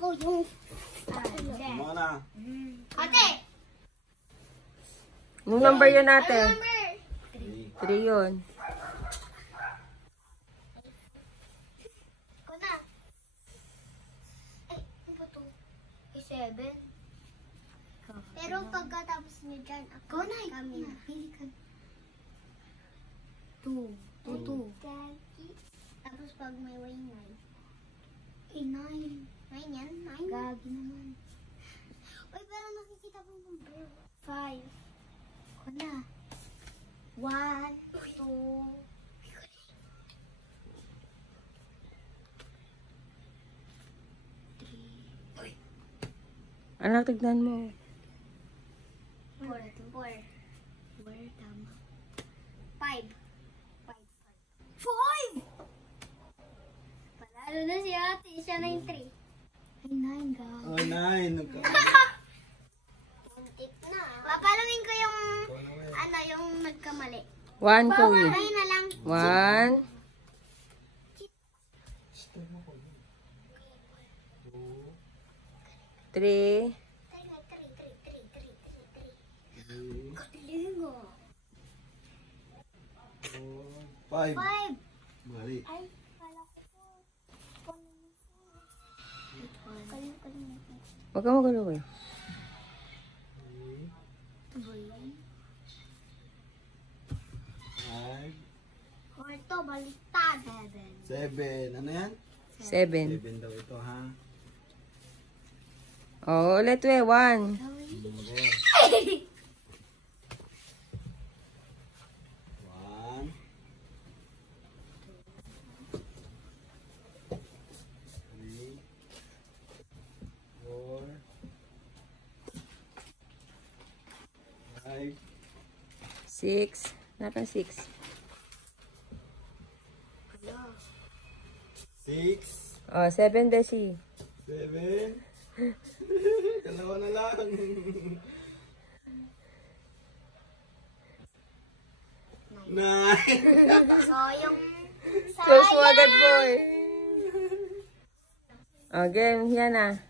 Ako yung... Tama na. Ate! Anong number yun ate? Ano number? 3 yun. Ako na. Ay, ano ba to? 7. Pero pagkatapos niyo dyan, ako na. Kami na. Pili ka. 2. 2. Tapos pag may way 9. Eh, 9. 9 yan? 9? Gagi naman. Uy, pero nakikita ko yung number. 5. Ako na. 1, 2. Anak, tignan mo. 4. 4. 4, tama. 5. 5. Panalo na si ate. Siya na yung 3. Ay, 9, guys. Oh, 9. Muntik na. Papalawin ko yung, yung nagkamali. 1, Chloe. Ayun na lang. 1. 3. 3. Galing oh. 5. 5. Mali. Ay, pala ko po. Kaling. Huwag ka magalaw eh. Ito, baliktad. 7. Ano yan? 7. 7 daw ito, ha? Oh, ulit we. 1. Okay. 1. 3. 4. 5. 6. Natang 6. 6. Oh, 7, Beshi. 7. Dalawa na lang. 9. So, yung... Close mo agad, boy. Oh, game. Yan na.